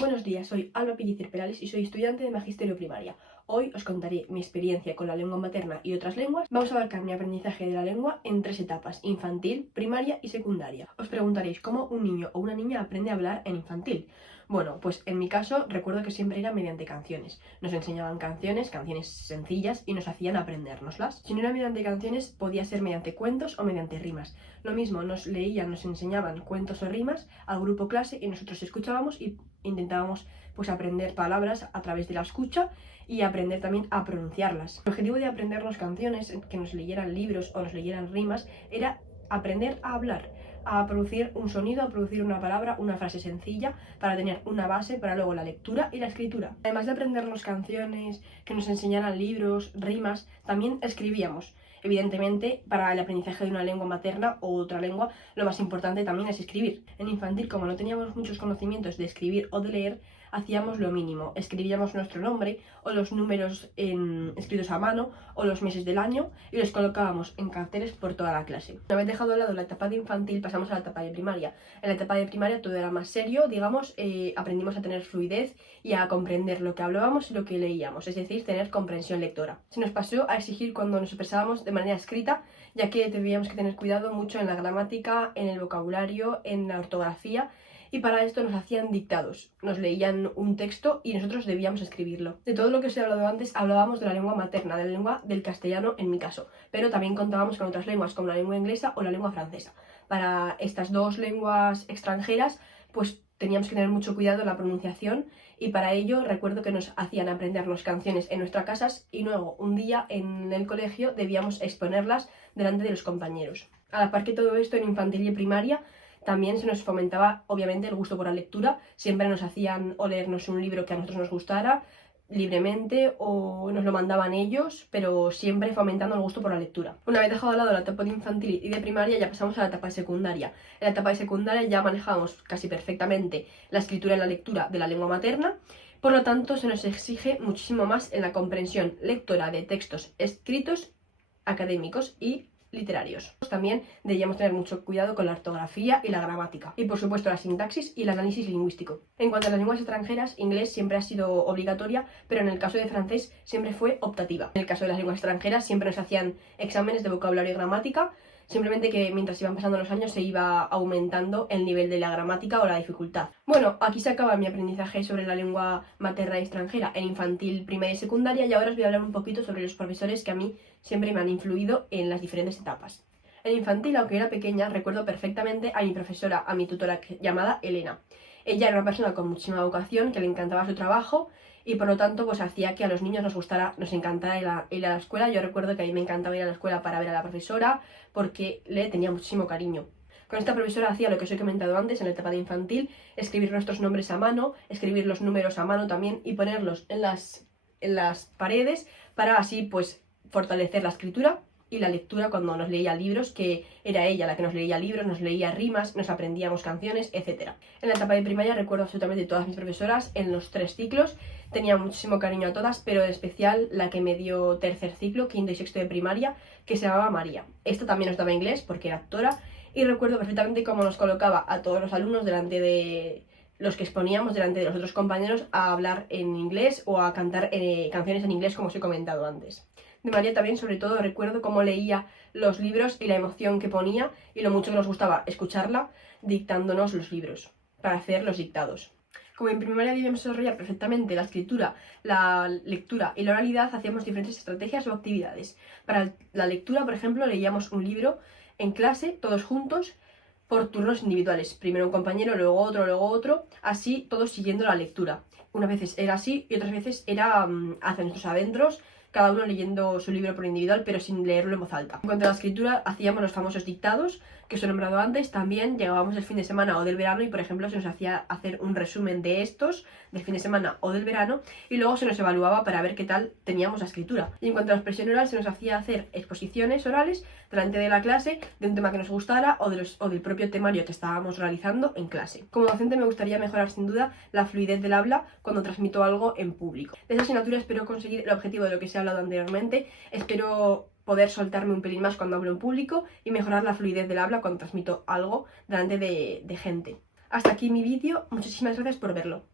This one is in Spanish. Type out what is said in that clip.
Buenos días, soy Alba Pellicer Perales y soy estudiante de Magisterio Primaria. Hoy os contaré mi experiencia con la lengua materna y otras lenguas. Vamos a abarcar mi aprendizaje de la lengua en 3 etapas: infantil, primaria y secundaria. Os preguntaréis cómo un niño o una niña aprende a hablar en infantil. Bueno, pues en mi caso recuerdo que siempre era mediante canciones. Nos enseñaban canciones sencillas y nos hacían aprendérnoslas. Si no era mediante canciones, podía ser mediante cuentos o mediante rimas. Lo mismo, nos enseñaban cuentos o rimas al grupo clase y nosotros escuchábamos y intentábamos aprender palabras a través de la escucha y aprender también a pronunciarlas. El objetivo de aprendernos canciones, que nos leyeran libros o nos leyeran rimas, era aprender a hablar, a producir un sonido, a producir una palabra, una frase sencilla, para tener una base para luego la lectura y la escritura. Además de aprendernos canciones, que nos enseñaran libros, rimas, también escribíamos. Evidentemente, para el aprendizaje de una lengua materna o otra lengua, lo más importante también es escribir. En infantil, como no teníamos muchos conocimientos de escribir o de leer, hacíamos lo mínimo. Escribíamos nuestro nombre o los números escritos a mano o los meses del año y los colocábamos en carteles por toda la clase. Una vez dejado de lado la etapa de infantil, pasamos a la etapa de primaria. En la etapa de primaria todo era más serio, digamos, aprendimos a tener fluidez y a comprender lo que hablábamos y lo que leíamos, es decir, tener comprensión lectora. Se nos pasó a exigir cuando nos expresábamos de manera escrita, ya que teníamos que tener cuidado mucho en la gramática, en el vocabulario, en la ortografía, y para esto nos hacían dictados. Nos leían un texto y nosotros debíamos escribirlo. De todo lo que os he hablado antes, hablábamos de la lengua materna, de la lengua del castellano en mi caso, pero también contábamos con otras lenguas como la lengua inglesa o la lengua francesa. Para estas dos lenguas extranjeras, pues teníamos que tener mucho cuidado en la pronunciación, y para ello recuerdo que nos hacían aprendernos canciones en nuestras casas y luego un día en el colegio debíamos exponerlas delante de los compañeros. A la par que todo esto, en infantil y primaria también se nos fomentaba obviamente el gusto por la lectura. Siempre nos hacían o leernos un libro que a nosotros nos gustara libremente o nos lo mandaban ellos, pero siempre fomentando el gusto por la lectura. Una vez dejado de lado la etapa de infantil y de primaria, ya pasamos a la etapa de secundaria. En la etapa de secundaria ya manejamos casi perfectamente la escritura y la lectura de la lengua materna. Por lo tanto, se nos exige muchísimo más en la comprensión lectora de textos escritos, académicos y literarios. También debíamos tener mucho cuidado con la ortografía y la gramática, y por supuesto la sintaxis y el análisis lingüístico. En cuanto a las lenguas extranjeras, inglés siempre ha sido obligatoria, pero en el caso de francés siempre fue optativa. En el caso de las lenguas extranjeras siempre nos hacían exámenes de vocabulario y gramática, simplemente que mientras iban pasando los años se iba aumentando el nivel de la gramática o la dificultad. Bueno, aquí se acaba mi aprendizaje sobre la lengua materna y extranjera en infantil, primaria y secundaria, y ahora os voy a hablar un poquito sobre los profesores que a mí siempre me han influido en las diferentes etapas. En infantil, aunque era pequeña, recuerdo perfectamente a mi profesora, a mi tutora llamada Elena. Ella era una persona con muchísima vocación, que le encantaba su trabajo y por lo tanto pues hacía que a los niños nos encantara ir a la escuela. Yo recuerdo que a mí me encantaba ir a la escuela para ver a la profesora porque le tenía muchísimo cariño. Con esta profesora hacía lo que os he comentado antes en la etapa de infantil: escribir nuestros nombres a mano, escribir los números a mano también y ponerlos en las paredes para así pues fortalecer la escritura y la lectura cuando nos leía libros, que era ella la que nos leía libros, nos leía rimas, nos aprendíamos canciones, etc. En la etapa de primaria recuerdo absolutamente todas mis profesoras en los 3 ciclos, tenía muchísimo cariño a todas, pero en especial la que me dio tercer ciclo, quinto y sexto de primaria, que se llamaba María. Esta también nos daba inglés porque era actora, y recuerdo perfectamente cómo nos colocaba a todos los alumnos delante de los que exponíamos, delante de los otros compañeros, a hablar en inglés o a cantar canciones en inglés, como os he comentado antes. De María también, sobre todo, recuerdo cómo leía los libros y la emoción que ponía y lo mucho que nos gustaba escucharla dictándonos los libros para hacer los dictados. Como en primaria debíamos desarrollar perfectamente la escritura, la lectura y la oralidad, hacíamos diferentes estrategias o actividades. Para la lectura, por ejemplo, leíamos un libro en clase, todos juntos, por turnos individuales. Primero un compañero, luego otro, así todos siguiendo la lectura. Unas veces era así y otras veces era hacia nuestros adentros, cada uno leyendo su libro por individual, pero sin leerlo en voz alta. En cuanto a la escritura, hacíamos los famosos dictados, que os he nombrado antes. También llegábamos el fin de semana o del verano y, por ejemplo, se nos hacía hacer un resumen de estos, del fin de semana o del verano, y luego se nos evaluaba para ver qué tal teníamos la escritura. Y en cuanto a la expresión oral, se nos hacía hacer exposiciones orales delante de la clase de un tema que nos gustara o del propio temario que estábamos realizando en clase. Como docente me gustaría mejorar sin duda la fluidez del habla cuando transmito algo en público. De esa asignatura espero conseguir el objetivo de lo que se ha hablado anteriormente. Espero poder soltarme un pelín más cuando hablo en público y mejorar la fluidez del habla cuando transmito algo delante de gente. Hasta aquí mi vídeo, muchísimas gracias por verlo.